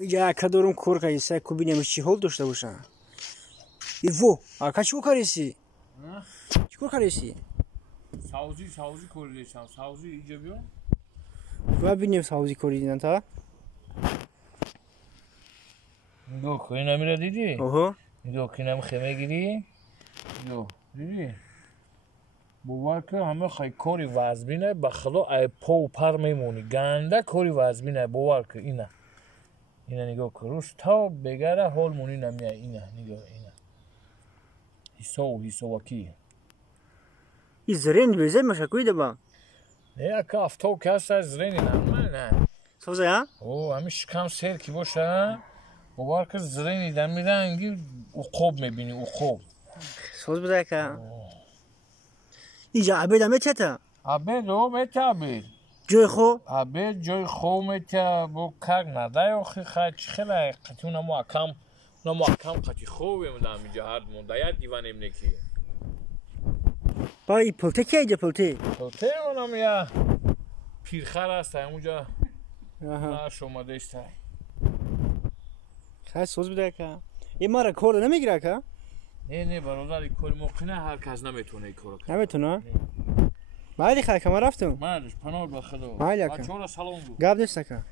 اینجا اکا دارم کار کردیسه که بینیم چی حال داشته باشن ایوو اکا چی کاریسی؟ چی کار کردیسی؟ سازی کردیشم سازی اینجا بیا و بینیم سازی کردیدن تا؟ نگاه که این نمیره دیدی؟ اوه نگاه که نمی خیمه گیری؟ نگاه دیدی؟ باور که همه خیلی کاری وزبینه بخلا ای پا و پر میمونی گنده کاری وزبینه باور که اینه نگاه که روش تا بگره حال مونی نمیه اینه نگاه اینه حسابکی این زرین بیزه مشکوی دبا نه که افتاو که هست زرینی نه سازه ها؟ اوه همه شکم سیر کی باشه باور که زرینی دم میره انگی اقوب میبینی اقوب ساز بده که اینجا عبید همه چطه؟ عبید او میته عبید جای خو؟ عبید جای خو میته با کرگ نده آخی خیلی قطی اونمو اکم قطی خوبیم دم اینجا هر مونده یک دیوانیم نکی با این پلته که اینجا پلته؟ پلته اونم یه پیرخر هست اونجا شما داشته خیلی ساز بده که این ما را کار نمیگیره که؟ نه برادر این کار موقعی هر کس نمیتونه این کارو کنه نمیتونه؟ مایلی خیلی که ما رفتم مالش پناه به خدا مایلی که بچه ها را سلام گو گب نیست که